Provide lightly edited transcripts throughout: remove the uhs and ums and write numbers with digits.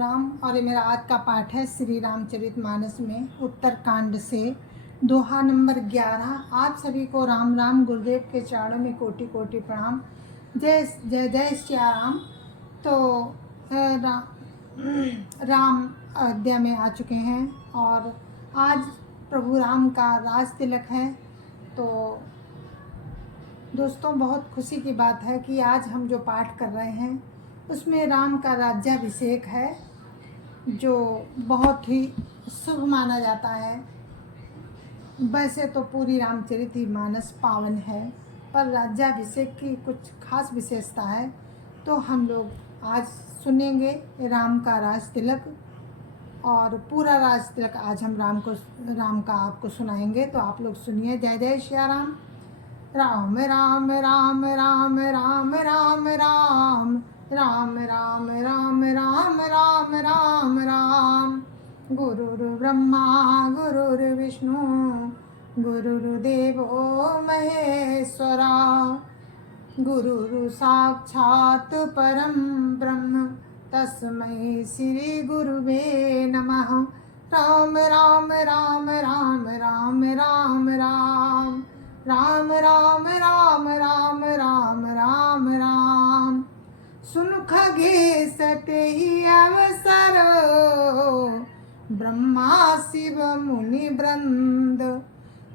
राम। और ये मेरा आज का पाठ है श्री रामचरितमानस में उत्तरकांड से दोहा नंबर 11। आप सभी को राम राम। गुरुदेव के चरणों में कोटि कोटि प्रणाम। जय जय जय श्या राम। तो राम अयोध्या में आ चुके हैं और आज प्रभु राम का राज तिलक है। तो दोस्तों, बहुत खुशी की बात है कि आज हम जो पाठ कर रहे हैं उसमें राम का राज्याभिषेक है, जो बहुत ही शुभ माना जाता है। वैसे तो पूरी रामचरितमानस पावन है, पर राज्याभिषेक की कुछ खास विशेषता है। तो हम लोग आज सुनेंगे राम का राज तिलक, और पूरा राज तिलक आज हम राम का आपको सुनाएंगे। तो आप लोग सुनिए। जय जय श्या राम। राम राम राम राम राम राम राम राम राम राम राम राम राम राम। गुरुर्ब्रह्मा गुरुर्विष्णु गुरुर्देवो महेश्वरा। गुरुर् साक्षात् परं ब्रह्म तस्मै श्री गुरुवे नमः। राम राम राम राम राम राम राम राम राम राम राम राम राम राम। सुन खगेशते ही अवसर ब्रह्मा शिव मुनि वृंद।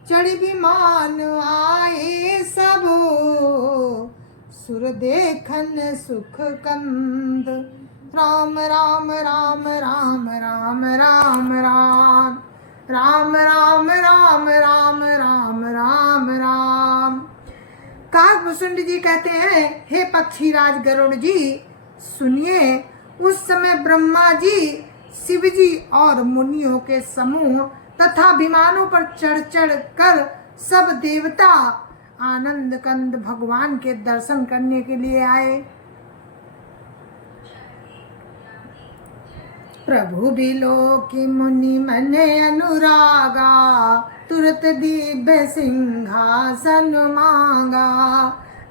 चढ़ विमान आए सब सुर देखन सुख कंद। राम राम राम राम राम राम राम राम राम राम राम राम राम राम। काकभूषुंड जी कहते हैं, हे पक्षीराज गरुड़ जी, सुनिए। उस समय ब्रह्मा जी, शिव जी और मुनियों के समूह तथा विमानों पर चढ़ चढ़ कर सब देवता आनंद कंद भगवान के दर्शन करने के लिए आए। प्रभु बिलोकी मुनि मने अनुरागा। तुरत दिव्य सिंहासन मांगा।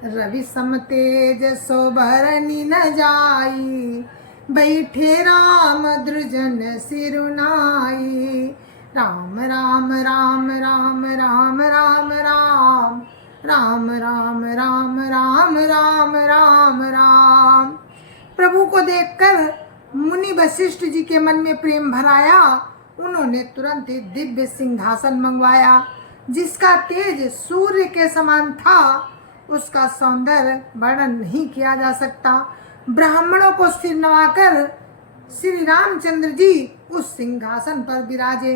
रवि सम तेज सोभरनी न जाई। बैठे राम द्रुजन सिरुनाई। राम राम राम राम राम राम राम राम राम राम राम राम राम राम। प्रभु को देखकर मुनि वशिष्ठ जी के मन में प्रेम भराया। उन्होंने तुरंत ही दिव्य सिंहासन मंगवाया, जिसका तेज सूर्य के समान था। उसका सौंदर्य वर्णन नहीं किया जा सकता। ब्राह्मणों को सिर नवाकर श्री रामचंद्र जी उस सिंहासन पर विराजे।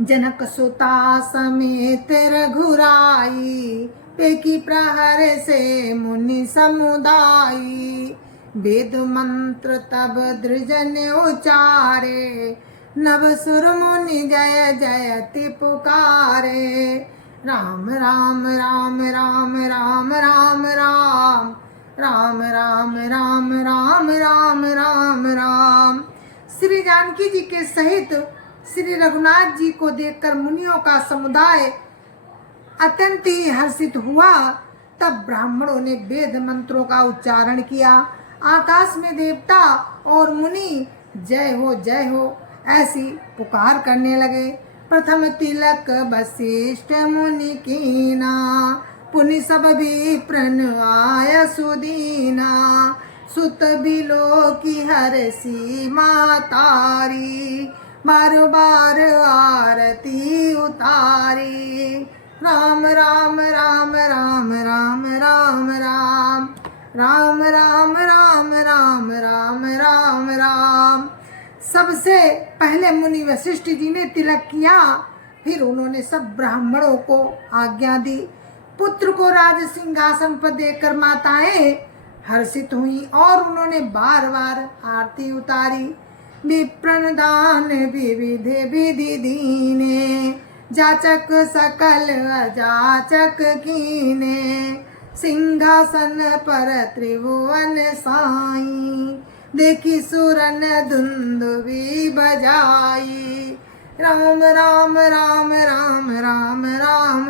जनक सुता समेत रघुराई। पेकी प्रहर से मुनि समुदाई। वेद मंत्र तब द्रुजन उचारे। नव सुर मुनि जय जयति पुकारे। राम राम राम राम राम राम राम राम राम राम राम राम राम राम। श्री जानकी जी के सहित श्री रघुनाथ जी को देखकर मुनियों का समुदाय अत्यंत ही हर्षित हुआ। तब ब्राह्मणों ने वेद मंत्रों का उच्चारण किया। आकाश में देवता और मुनि जय हो ऐसी पुकार करने लगे। प्रथम तिलक वशिष्ठ मुनि कीना। पुनि सब भी प्रण आय सुदीना। सुत बिलो की हर्षि मातारी। बार बार आरती उतारी। राम राम राम राम राम राम राम राम राम राम राम राम राम राम। सबसे पहले मुनि वशिष्ठ जी ने तिलक किया। फिर उन्होंने सब ब्राह्मणों को आज्ञा दी। पुत्र को राज सिंहासन पर देकर माताएं हर्षित हुई और उन्होंने बार बार आरती उतारी। विप्रण दान विविध विधि दीने। जाचक सकल अजाचक कीने। सिंहासन पर त्रिभुवन साई। देखी सुरन धुंधुवी बजाई। राम राम राम राम राम राम राम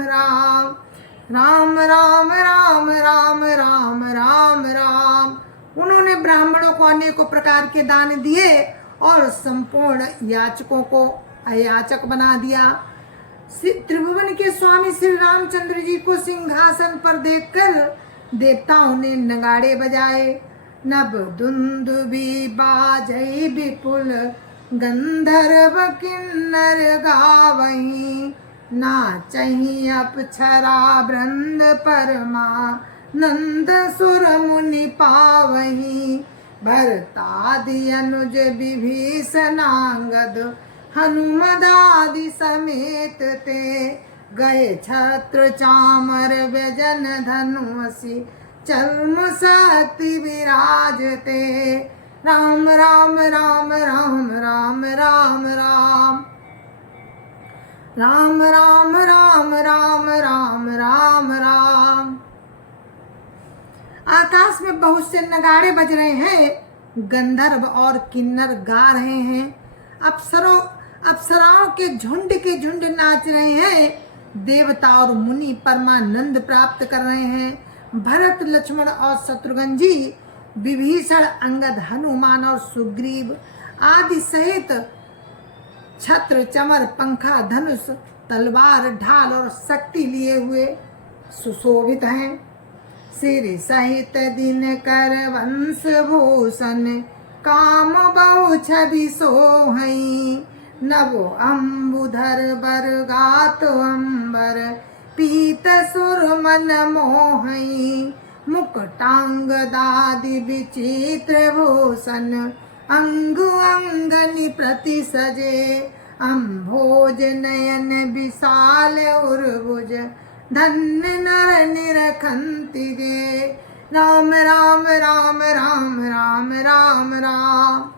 राम राम राम राम राम राम राम। उन्होंने ब्राह्मणों को अनेकों प्रकार के दान दिए और संपूर्ण याचकों को अयाचक बना दिया। त्रिभुवन के स्वामी श्री रामचंद्र जी को सिंहासन पर देखकर देवताओं ने नगाड़े बजाए। नभ दुंदुभी बाजई विपुल गंधर्व किन्नर गावहीं, नाचहीं अप्सरा वृंद परमा नंद सुर मुनि पावहीं। भरतादि अनुज विभीषणांगद हनुमदादि समेत ते, गए छत्र चामर व्यजन धनुषि चर्म शक्ति विराजते। राम राम राम राम राम राम राम राम राम राम राम राम राम राम। आकाश में बहुत से नगाड़े बज रहे हैं, गंधर्व और किन्नर गा रहे हैं, अप्सराओं के झुंड नाच रहे हैं, देवता और मुनि परमानंद प्राप्त कर रहे हैं। भरत लक्ष्मण और शत्रुघ्न जी, विभीषण अंगद हनुमान और सुग्रीव आदि सहित छत्र चमर पंखा धनुष तलवार ढाल और शक्ति लिए हुए सुशोभित हैं। सिर सहित दिनकर वंश भूषण काम बहु छवि सोहई। नवो अम्बुधर बरगात अंबर पीत सुर मन मोहई। मुकुटांग दादि विचित्र भूषण अंगु अंगनि प्रति सजे। अम्भोज नयन विशाल उर्भुज धन्य नर निरखंति गे। राम राम राम राम राम राम राम राम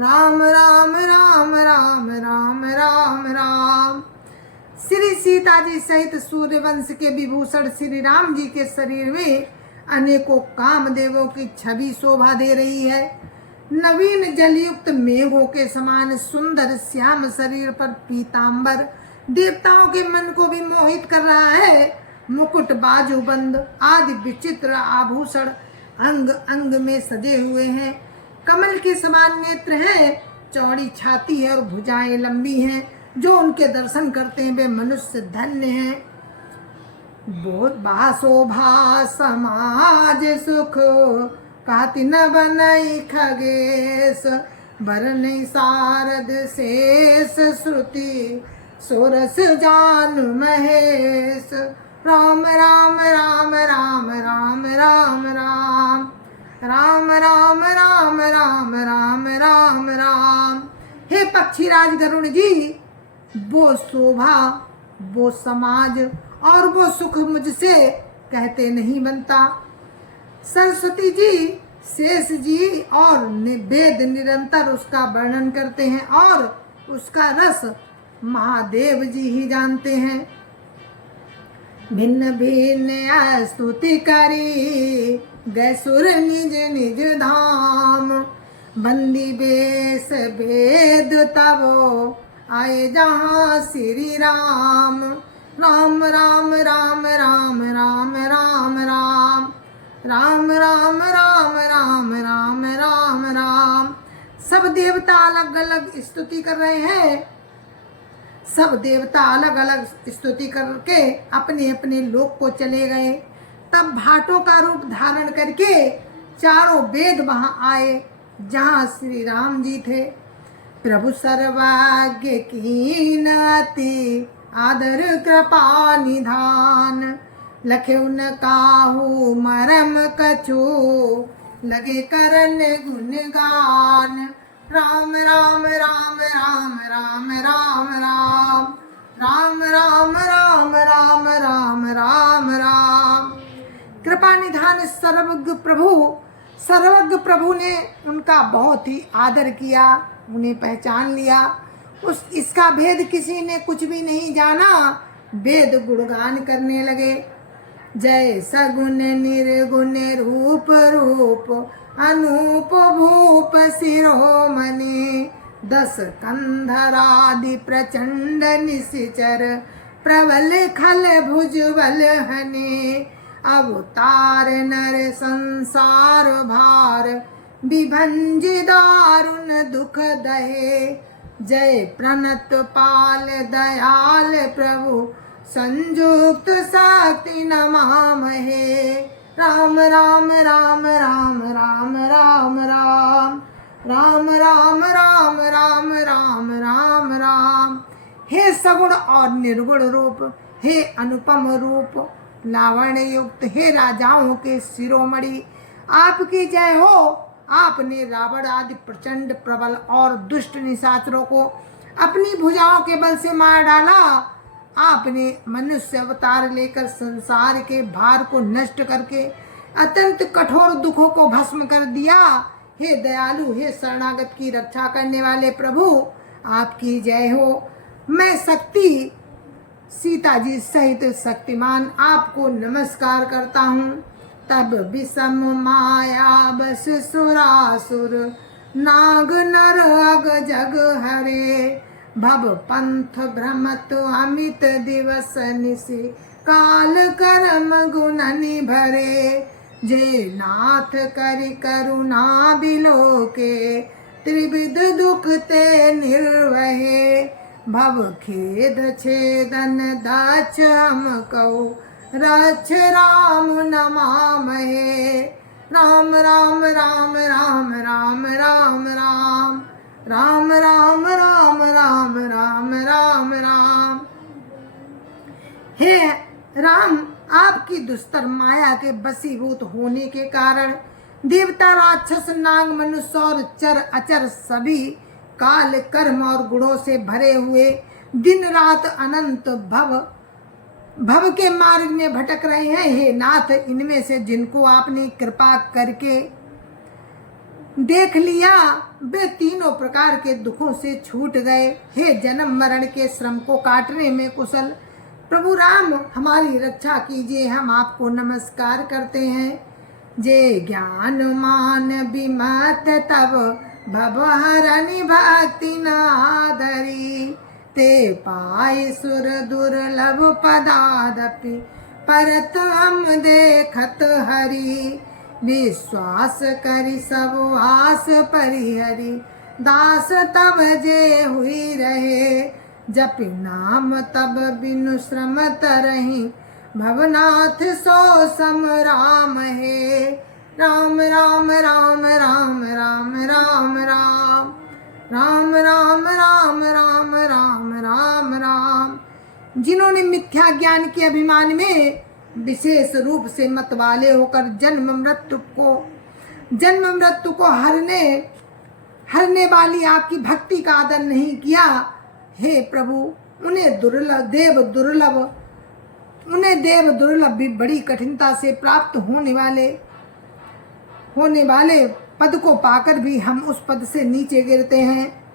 राम राम राम राम राम राम। श्री सीता जी सहित सूर्यवंश के विभूषण श्री राम जी के शरीर में अनेकों कामदेवों की छवि शोभा दे रही है। नवीन जलयुक्त मेघों के समान सुंदर श्याम शरीर पर पीतांबर देवताओं के मन को भी मोहित कर रहा है। मुकुट बाजूबंद आदि विचित्र आभूषण अंग अंग में सजे हुए हैं। कमल के समान नेत्र हैं, चौड़ी छाती है और भुजाएं लंबी हैं। जो उनके दर्शन करते हैं वे मनुष्य धन्य हैं। बहुत बाशोभा समाज सुख कहति न बनई खगेश। बरन सारद शेष श्रुति सोरस जान महेश। राम राम राम राम राम राम राम राम राम राम राम राम राम राम। हे पक्षीराज गरुण जी, वो शोभा वो समाज और वो सुख मुझसे कहते नहीं बनता। सरस्वती जी शेष जी और वेद निरंतर उसका वर्णन करते हैं और उसका रस महादेव जी ही जानते हैं। भिन्न भिन्न स्तुति करी गए सुर निज निज धाम। बंदी बेस भेद तबो आए जहाँ श्री राम। राम राम राम राम राम राम राम राम राम राम राम राम राम राम। सब देवता अलग अलग स्तुति कर रहे हैं। सब देवता अलग अलग स्तुति करके अपने अपने लोक को चले गए। तब भाटों का रूप धारण करके चारों वेद वहां आए जहां श्री राम जी थे। प्रभु सर्वज्ञ कीन अति आदर कृपा निधान। लखे उन काहू मरम कछु लगे करन गुणगान। राम राम राम राम राम राम राम राम राम राम राम राम राम राम। कृपा निधान सर्वज्ञ प्रभु ने उनका बहुत ही आदर किया, उन्हें पहचान लिया। इसका भेद किसी ने कुछ भी नहीं जाना। वेद गुणगान करने लगे। जय सगुण निर्गुण रूप रूप अनूप भूप शिरोमणि। दस कंधरादि प्रचंड निशिचर प्रबल खल भुजबल हने। अवतार नर संसार भार, विभंजि दारुण दुख दहे। जय प्रणत पाल दयाल प्रभु, संयुक्त शक्ति नमामहे। राम राम राम राम राम राम राम राम राम राम राम राम राम राम। हे सगुण और निर्गुण रूप, हे अनुपम रूप, लावण्य युक्त, हे राजाओं के शिरोमणि, आपकी जय हो। आपने रावण आदि प्रचंड प्रबल और दुष्ट निशाचरों को अपनी भुजाओं के बल से मार डाला। आपने मनुष्य अवतार लेकर संसार के भार को नष्ट करके अत्यंत कठोर दुखों को भस्म कर दिया। हे दयालु, हे शरणागत की रक्षा करने वाले प्रभु, आपकी जय हो। मैं शक्ति सीता जी सहित शक्तिमान आपको नमस्कार करता हूँ। तब विषम माया बस सुरासुर, नाग नर अग जग हरे। भव पंथ भ्रमत अमित दिवस निशि, काल कर्म गुणनि भरे। जे नाथ करि करुणा बिलोके, त्रिविध दुख ते निर्वहे। भव खेद छेदन दक्ष हम कहु, रक्ष राम नमामहे। राम राम राम राम राम राम राम राम राम राम राम राम राम राम। हे राम, आपकी दुस्तर माया के बसीभूत होने के कारण देवता, राक्षस, नाग, मनुष्य और चर अचर सभी काल कर्म और गुणों से भरे हुए दिन रात अनंत भव के मार्ग में भटक रहे हैं। हे नाथ, इनमें से जिनको आपने कृपा करके देख लिया वे तीनों प्रकार के दुखों से छूट गए। हे जन्म मरण के श्रम को काटने में कुशल प्रभु राम, हमारी रक्षा कीजिए, हम आपको नमस्कार करते हैं। जे ज्ञान मान विमत तब, भवहरनि भक्ति नादरी। ते पाए सुर दुर्लभ पदादपि, परत हम देखत हरि। विश्वास करि सब आस परिहरि, दास तब जे हुई रहे। जपि नाम तब बिनु श्रम तरहि, भवनाथ सो सम राम है। राम राम राम राम राम राम राम राम राम राम राम राम राम राम। जिन्होंने मिथ्या ज्ञान के अभिमान में विशेष रूप से मतवाले होकर जन्म मृत्यु को हरने वाली आपकी भक्ति का आदर नहीं किया। हे प्रभु, उन्हें देव दुर्लभ भी बड़ी कठिनता से प्राप्त होने वाले पद को पाकर भी हम उस पद से नीचे गिरते हैं।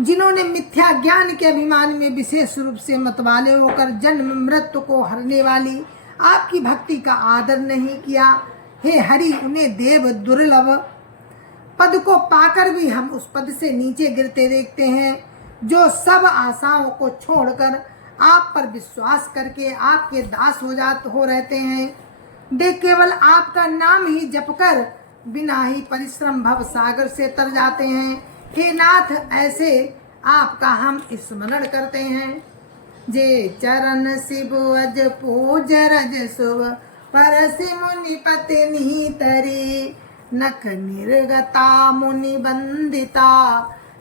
जिन्होंने मिथ्या ज्ञान के अभिमान में विशेष रूप से मतवाले होकर जन्म मृत्यु को हरने वाली आपकी भक्ति का आदर नहीं किया। हे हरि, उन्हें देव दुर्लभ पद को पाकर भी हम उस पद से नीचे गिरते देखते हैं। जो सब आशाओं को छोड़कर आप पर विश्वास करके आपके दास हो रहते हैं। वे केवल आपका नाम ही जपकर बिना ही परिश्रम भव सागर से तर जाते हैं। हे नाथ, ऐसे आपका हम स्मरण करते हैं। जे चरण शिव अज पूज रज शुभ, परसि मुनि पत्नी तरी। नख निर्गता मुनि बंदिता,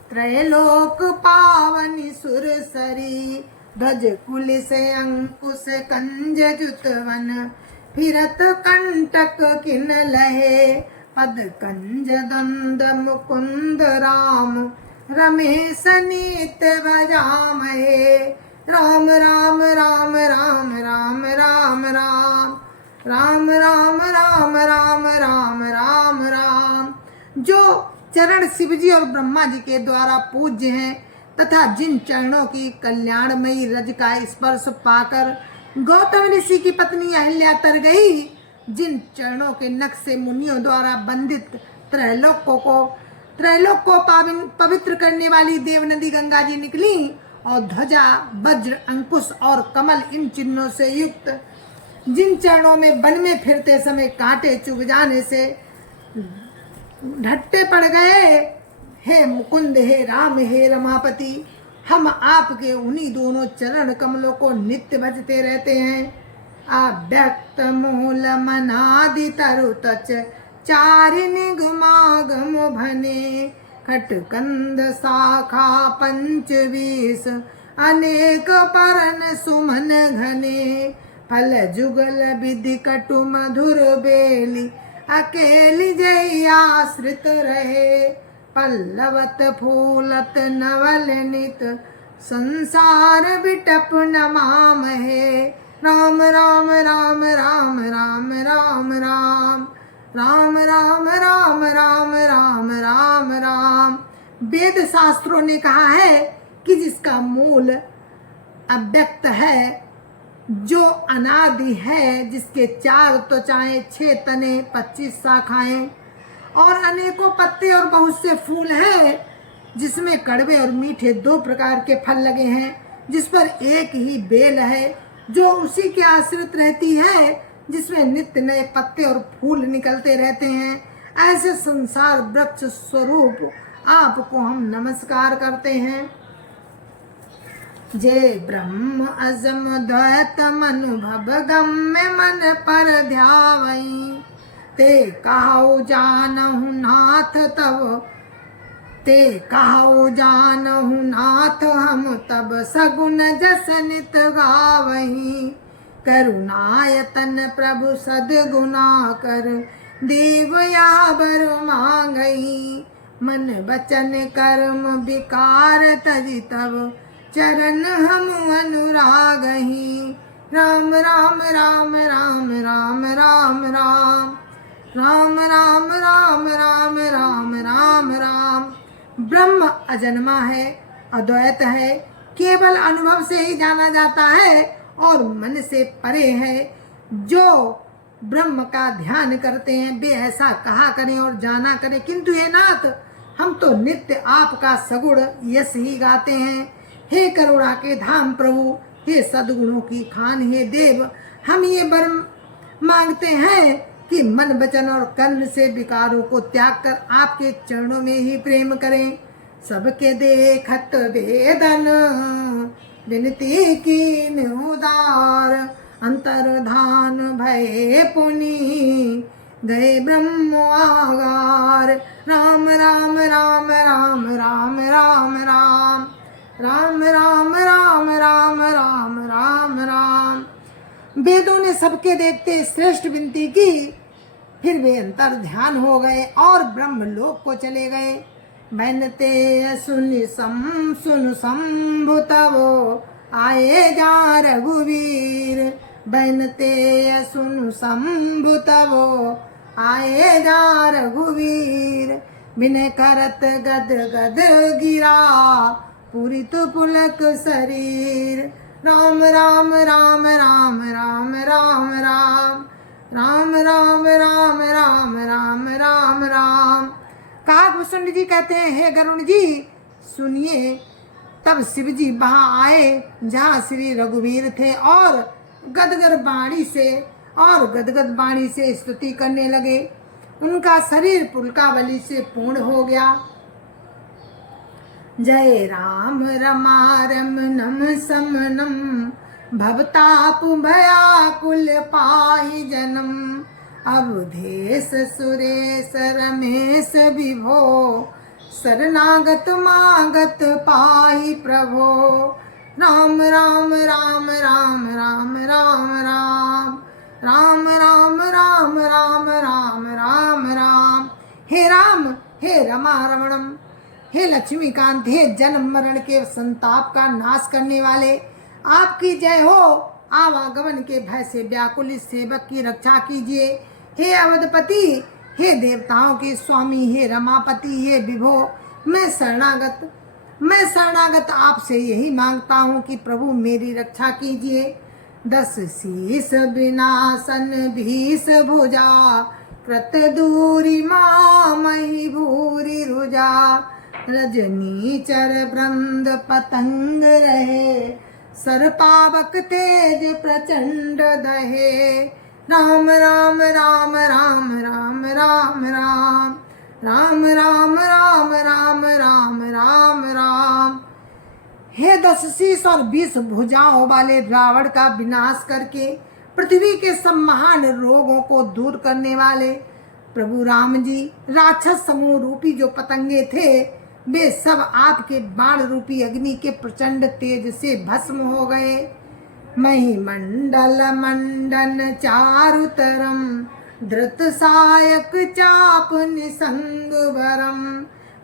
त्रैलोक पावनी सुरसरी। ध्वज कुल से अंकुश कंज जुतवन, फिरत कंटक किन लहे। पद कंज दंद मुकुंद राम, रमेश नीत भजामहे। राम राम राम राम राम राम राम राम राम राम राम राम राम राम। जो चरण शिवजी और ब्रह्मा जी के द्वारा पूज्य हैं तथा जिन चरणों की कल्याणमयी रज का स्पर्श पाकर गौतम ऋषि की पत्नी अहिल्या तर गई, जिन चरणों के नख से मुनियों द्वारा बंदित त्रैलोक को पवित्र करने वाली देव नदी गंगा जी निकली और ध्वजा, वज्र, अंकुश और कमल इन चिन्हों से युक्त, जिन चरणों में वन में फिरते समय कांटे चुभ जाने से ढट्टे पड़ गए, हे मुकुंद, हे राम, हे रमापति, हम आपके उन्हीं दोनों चरण कमलों को नित्य भजते रहते हैं। अव्यक्त मूल मनादि तरु तच चारि निगमागम भने, खटकंद शाखा पंचवीस अनेक परन सुमन घने, फल जुगल विधि कटु मधुर बेली अकेली जय आश्रित रहे, पल्लवत फूलत नवल नित संसार बिटप नमामहे। राम राम राम राम राम राम राम राम राम राम राम राम राम राम। वेद शास्त्रों ने कहा है कि जिसका मूल अव्यक्त है, जो अनादि है, जिसके 4 त्वचाएं, 6 तने, 25 शाखाएं और अनेकों पत्ते और बहुत से फूल हैं, जिसमें कड़वे और मीठे 2 प्रकार के फल लगे हैं, जिस पर एक ही बेल है जो उसी के आश्रित रहती है, जिसमें नित्य नए पत्ते और फूल निकलते रहते हैं। ऐसे संसार वृक्ष स्वरूप आपको हम नमस्कार करते हैं। जय ब्रह्म अजम द्वैत अनुभव गम्य मन पर ध्यावई, ते कहाऊ जानहु नाथ तब, ते कहाऊ जानहु नाथ हम तब सगुन जस नित गावही, करुणायतन प्रभु सद्गुना कर देव यावर मांगई, मन वचन कर्म विकार तजि तब चरण हम अनुरागही। राम राम राम राम राम राम राम राम राम राम राम राम राम राम। ब्रह्म अजन्मा है, अद्वैत है, केवल अनुभव से ही जाना जाता है और मन से परे है। जो ब्रह्म का ध्यान करते हैं वे ऐसा कहा करें और जाना करें, किंतु हे नाथ, हम तो नित्य आपका सगुण यश ही गाते हैं। हे करुणा के धाम प्रभु, हे सद्गुणों की खान, हे देव, हम ये वर मांगते हैं कि मन वचन और कर्म से विकारों को त्याग कर आपके चरणों में ही प्रेम करें। सबके देखत वेदन विनती कीन उदार, अंतर्धान भय पुनि गए ब्रह्म आगार। राम राम राम राम राम राम राम राम राम राम राम राम राम राम। वेदों ने सबके देखते श्रेष्ठ विनती की, फिर वे अंतर ध्यान हो गए और ब्रह्म लोक को चले गए। बनते सुन शंभु तवो आए जा रघुवीर, बनते सुन शंभु तवो आए जा रघुवीर, बिन करत गद गद गिरा पूरित पुलक शरीर। राम राम राम राम राम राम राम राम राम राम राम राम राम राम। काकभूषण जी कहते हैं, हे गरुण जी सुनिए। तब शिव जी वहां आए जहाँ श्री रघुवीर थे और गदगद वाणी से स्तुति करने लगे। उनका शरीर पुलकावली से पूर्ण हो गया। जय राम रमा रमनम समनम, भवताप भयाकुल पाहि जन्म, अवधेश सुरेश रमेश विभो, शरणागत मागत पाहि प्रभो। राम राम राम राम राम राम राम राम राम राम राम राम राम राम। हे राम, हे रमा रमणम, हे लक्ष्मीकांत, हे जन्म मरण के संताप का नाश करने वाले, आपकी जय हो। आवागमन के भय से व्याकुल इस सेवक की रक्षा कीजिए। हे अवधपति, हे देवताओं के स्वामी, हे रमापति, हे विभो, मैं शरणागत आपसे यही मांगता हूँ कि प्रभु मेरी रक्षा कीजिए। 10 शीस विनाशन 20 भुजा, कृत दूरी मामहि भूरि रुजा, रजनीचर वृंद पतंग रहे, सर्पावक तेज प्रचंड दहे। राम राम राम राम राम राम राम राम राम राम राम राम राम राम। हे 10 शीश और 20 भुजाओं वाले रावण का विनाश करके पृथ्वी के सब महान रोगों को दूर करने वाले प्रभु राम जी, राक्षस समूह रूपी जो पतंगे थे वे सब आपके बाण रूपी अग्नि के प्रचंड तेज से भस्म हो गए। महिमंडल मंडन चारुतरम, धृत सायक चाप निसंग वरम,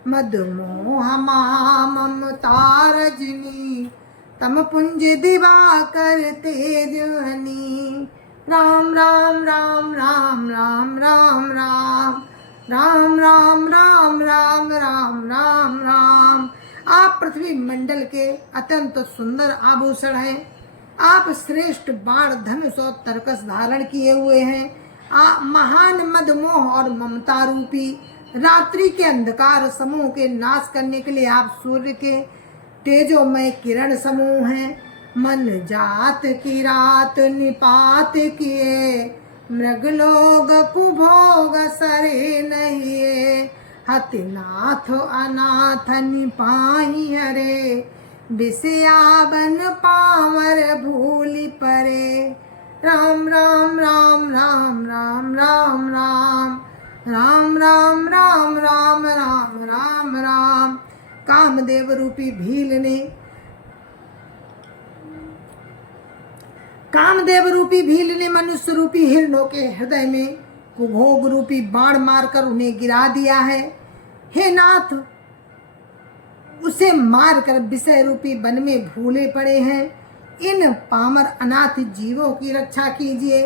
मदमोह ममता रजनी, तम पुंज दिवाकर तेजवनी। राम राम राम राम राम राम राम राम राम राम राम राम राम राम। आप पृथ्वी मंडल के अत्यंत सुंदर आभूषण हैं। आप श्रेष्ठ बाण, धनुष और तरकस धारण किए हुए हैं। आप महान मदमोह और ममता रूपी रात्रि के अंधकार समूह के नाश करने के लिए आप सूर्य के तेजोमय किरण समूह हैं। मन जात की रात निपात किए, मृगलोग कुभोग सरे नहीं। हतिनाथ अनाथ निपाही हरे, बिसयाबन पावर भूलि परे। राम राम राम राम राम राम राम राम राम राम राम राम राम राम। कामदेव रूपी भील ने मनुष्य रूपी हिरणों के हृदय में कुभोग रूपी बाण मारकर उन्हें गिरा दिया है। हे नाथ, उसे मारकर विषय रूपी वन में भूले पड़े हैं। इन पामर अनाथ जीवों की रक्षा कीजिए।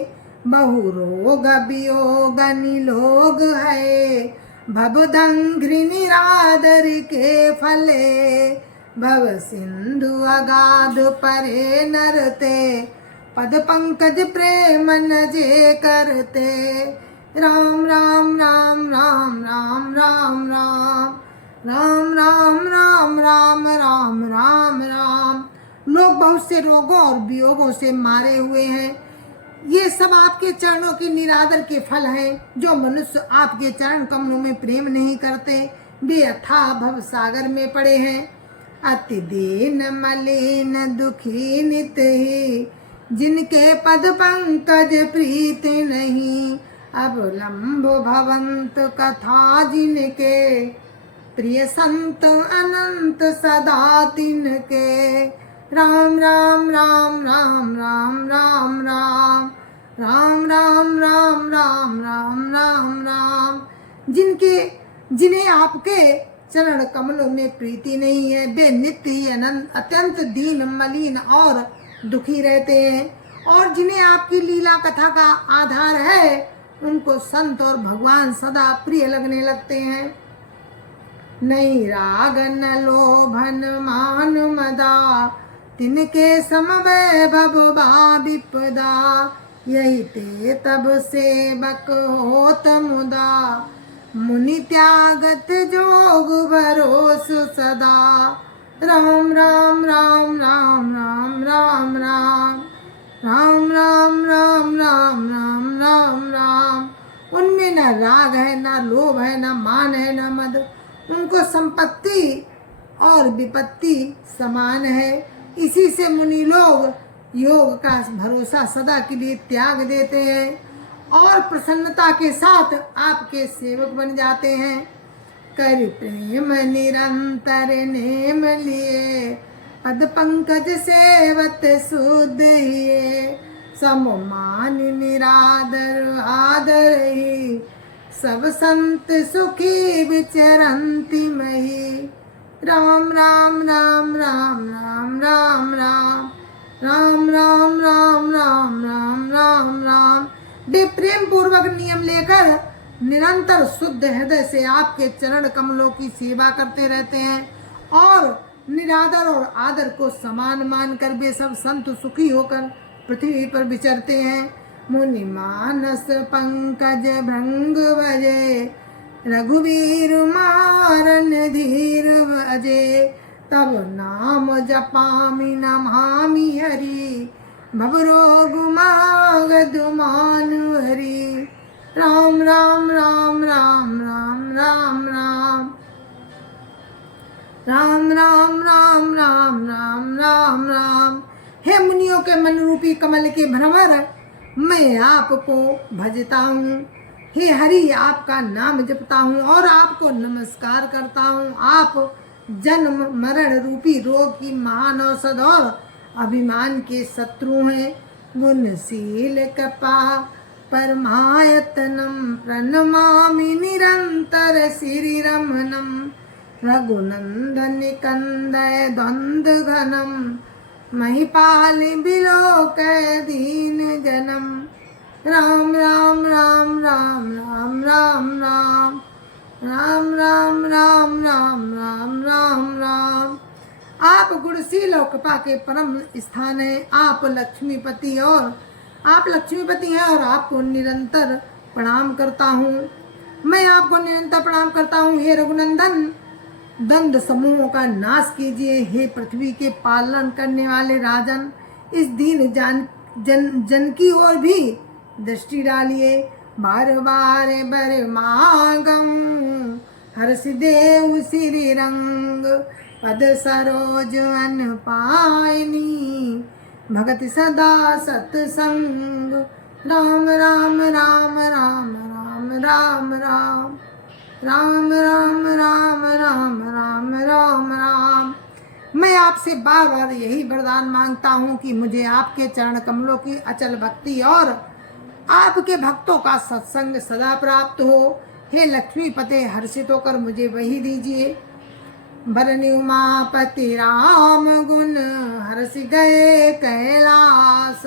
बहु रोग वियोग निलोग है, भवदंघ्रि निरादर के फले। भव सिंधु अगाध परे नरते, पद पंकज प्रेम नजे करते। राम राम राम राम राम राम राम राम राम राम राम राम राम राम। लोग बहुत से रोगों और वियोगों से मारे हुए हैं। ये सब आपके चरणों की निरादर के फल हैं। जो मनुष्य आपके चरण कमलों में प्रेम नहीं करते वे अथाह भव सागर में पड़े हैं। अति दीन मलिन दुखी नित ही, जिनके पद पंकज प्रीत नहीं। अब लंब भवंत कथा जिनके, प्रिय संत अनंत सदा तिनके। राम राम राम राम राम राम राम राम राम राम राम राम राम राम। जिन्हें आपके चरण कमलों में प्रीति नहीं है वे नित्य ही अनंत अत्यंत दीन मलिन और दुखी रहते हैं। और जिन्हें आपकी लीला कथा का आधार है उनको संत और भगवान सदा प्रिय लगने लगते हैं। नहीं राग न लोभन मान मदा, तिनके समवैभव विपदा। यही ते तब सेवक होत मुदा, मुनि त्यागत जोग भरोस सदा। राम राम राम राम राम राम राम राम राम राम राम राम राम राम। उनमें न राग है, न लोभ है, न मान है, न मद। उनको संपत्ति और विपत्ति समान है। इसी से मुनि लोग योग का भरोसा सदा के लिए त्याग देते हैं और प्रसन्नता के साथ आपके सेवक बन जाते हैं। कर प्रेम निरंतर नेम लिए, पद पंकज सेवत सुध हिये। सम मान निरादर आदर ही, सब संत सुखी विचरंति मही। राम राम राम राम राम राम राम राम राम राम राम राम राम राम। वे प्रेम पूर्वक नियम लेकर निरंतर शुद्ध हृदय से आपके चरण कमलों की सेवा करते रहते हैं और निरादर और आदर को समान मानकर वे सब संत सुखी होकर पृथ्वी पर विचरते हैं। मुनि मानस पंकज भृंग भजे, रघुवीर मारन धीर भजे, तब नाम जपामि नमामि हरि, भवरोग मागध मानुहरि। राम राम राम राम राम राम राम राम राम राम राम राम राम राम। हे मुनियों के मन रूपी कमल के भ्रमर, मैं आपको भजता हूँ। हे हरि, आपका नाम जपता हूँ और आपको नमस्कार करता हूँ। आप जन्म मरण रूपी रोग की महान औषध और अभिमान के शत्रु हैं। गुणशील कृपा परमायतनम, प्रणमामि निरंतर श्री रमणम। रघुनंदन कंदय द्वंद्व घनम, महिपाल बिलोकय दीन जनम। राम राम राम राम राम राम राम राम राम राम राम राम राम राम। आप गुणशील और कृपा के परम स्थान है। आप लक्ष्मीपति हैं और आपको निरंतर प्रणाम करता हूँ। मैं आपको निरंतर प्रणाम करता हूँ। हे रघुनंदन, दंड समूहों का नाश कीजिए। हे पृथ्वी के पालन करने वाले राजन, इस दीन जन की ओर भी दृष्टि डालिए। बार बार बर मांगम, हर्ष देव श्री रंग, पद सरोज अन पायनी, भगति सदा सत्संग। राम राम राम राम राम राम राम राम राम राम राम राम राम राम। मैं आपसे बार बार यही वरदान मांगता हूँ कि मुझे आपके चरण कमलों की अचल भक्ति और आपके भक्तों का सत्संग सदा प्राप्त हो। हे लक्ष्मीपते, हर्षित होकर मुझे वही दीजिए। बरनि उमापति राम गुण, हर्ष गए कैलास,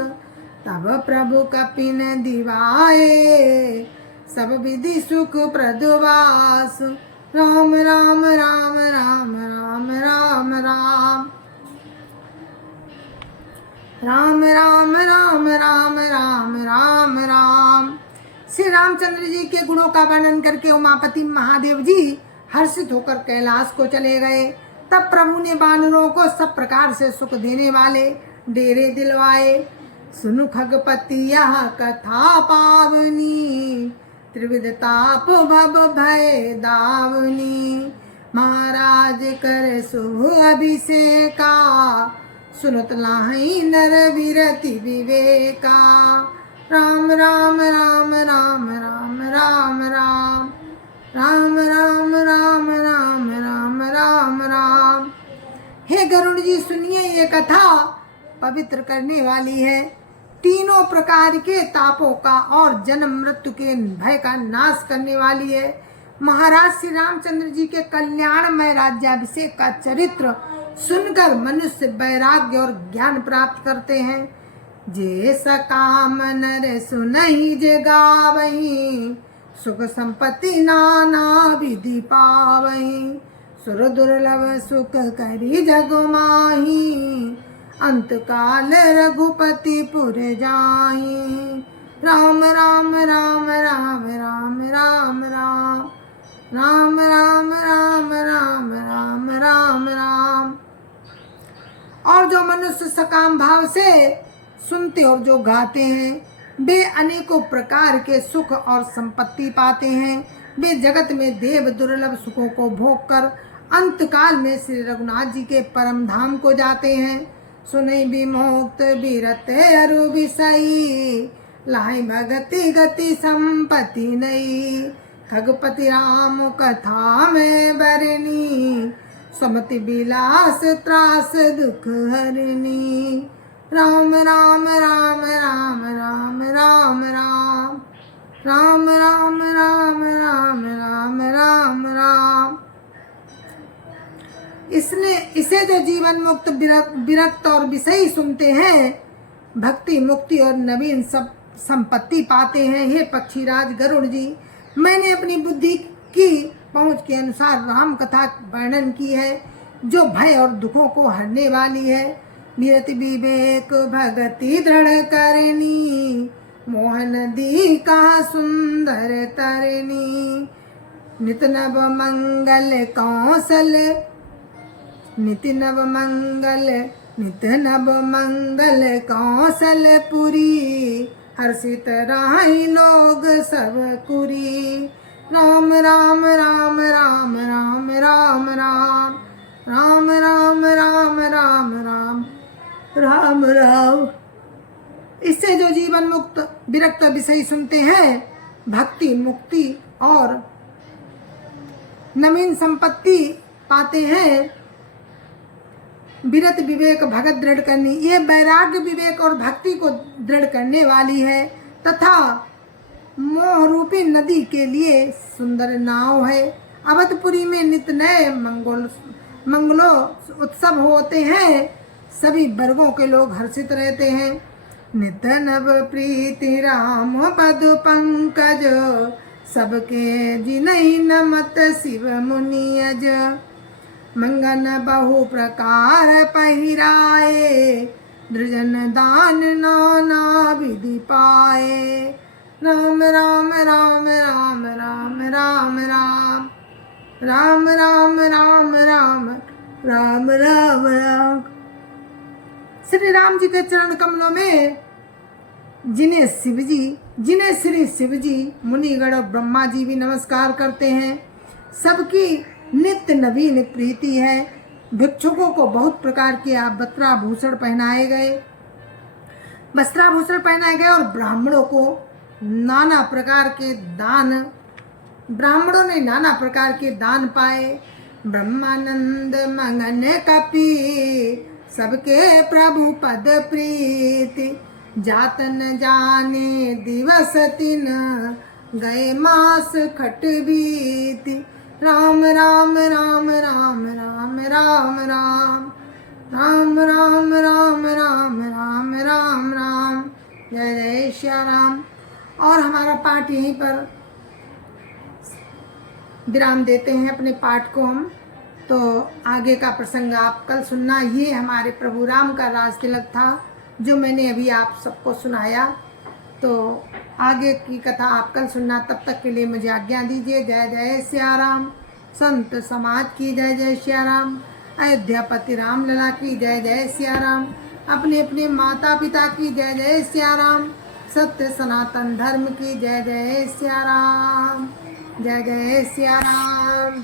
तब प्रभु कपिन दिवाए, सब विधि सुख प्रदवास। राम राम राम राम राम राम राम राम राम राम राम राम राम राम। श्री रामचंद्र जी के गुणों का वर्णन करके उमापति महादेव जी हर्षित होकर कैलाश को चले गए। तब प्रभु ने बानरों को सब प्रकार से सुख देने वाले डेरे दिलवाए। सुनु खगपति यह कथा पावनी, त्रिविध ताप भव भय दावनी, महाराज कर शुभ अभिषेका, सुनत लाहि नर विरति विवेका। राम राम राम राम राम राम राम राम राम राम राम राम राम राम। हे गरुड़ जी, सुनिए ये कथा पवित्र करने वाली है। तीनों प्रकार के तापों का और जन्म मृत्यु के भय का नाश करने वाली है। महाराज श्री रामचंद्र जी के कल्याणमय राज्याभिषेक का चरित्र सुनकर मनुष्य वैराग्य और ज्ञान प्राप्त करते हैं। जे सकाम नर सुनहि जे गावहि, सुख संपत्ति नाना विधि पावहि, सुर दुर्लभ सुख करी जग माही, अंत काल रघुपति पुर जाहि। राम राम राम राम राम राम राम राम राम राम राम राम राम राम। और जो मनुष्य सकाम भाव से सुनते और जो गाते हैं, वे अनेकों प्रकार के सुख और संपत्ति पाते हैं। वे जगत में देव दुर्लभ सुखों को भोग कर अंत काल में श्री रघुनाथ जी के परम धाम को जाते हैं। सुने विमुक्त विरत अरु विषयी, लाई भगति गति संपत्ति नई, खगपति राम कथा में बरनी, समति विलास त्रास दुख हरनी। राम राम राम राम राम राम राम राम राम राम राम राम राम राम। इसे जो जीवन मुक्त विरक्त और विषयी सुनते हैं, भक्ति मुक्ति और नवीन सब संपत्ति पाते हैं। हे पक्षीराज गरुड़ जी, मैंने अपनी बुद्धि की पहुंच के अनुसार राम कथा वर्णन की है, जो भय और दुखों को हरने वाली है। निरति विवेक भगति दृढ़ करनी, मोहन दी का सुंदर तरनी, नित नव मंगल कौशल, नित नव मंगल, नित नव मंगल कौशलपुरी, हर्षित राही लोग सब कुरी। राम राम राम राम राम राम राम राम राम राम राम राम राम राम। इससे जो जीवन मुक्त विरक्त विषय सुनते हैं, भक्ति मुक्ति और नवीन संपत्ति पाते हैं। विरत विवेक भगत दृढ़ करनी, ये वैराग्य विवेक और भक्ति को दृढ़ करने वाली है तथा मोह रूपी नदी के लिए सुंदर नाव है। अवधपुरी में नित नए मंगलो उत्सव होते हैं, सभी वर्गों के लोग हर्षित रहते हैं। नित नव प्रीति राम पद पंकज, सबके जिनहि नमत शिव मुनि अज। मंगन बहु प्रकार पहिराए, दृजन दान नाना विधि पाए। राम राम राम राम राम राम राम राम राम राम राम राम राम राम। श्री राम जी के चरण कमलों में जिन्हें श्री शिव जी, मुनिगण और ब्रह्मा जी भी नमस्कार करते हैं, सबकी नित्य नवीन प्रीति है। भिक्षुकों को बहुत प्रकार के वस्त्राभूषण पहनाए गए और ब्राह्मणों को नाना प्रकार के दान, ब्राह्मणों ने नाना प्रकार के दान पाए। ब्रह्मानंद मगन कपि, सबके प्रभु पद प्रीति। जातन जाने दिवस दिन, गए मास खट बीति। राम राम राम राम राम राम राम राम राम राम राम राम राम राम। जय जय श्या राम। और हमारा पाठ यहीं पर विराम देते हैं अपने पाठ को हम। तो आगे का प्रसंग आप कल सुनना। ये हमारे प्रभु राम का राज तिलक था जो मैंने अभी आप सबको सुनाया। तो आगे की कथा आप कल सुनना। तब तक के लिए मुझे आज्ञा दीजिए। जय जय श्या राम। संत समाज की जय जय श्या राम। अयोध्यापति राम लला की जय जय श्या राम। अपने अपने माता पिता की जय जय श्या राम। सत्य सनातन धर्म की जय जय श्या राम। जय जय श्या राम।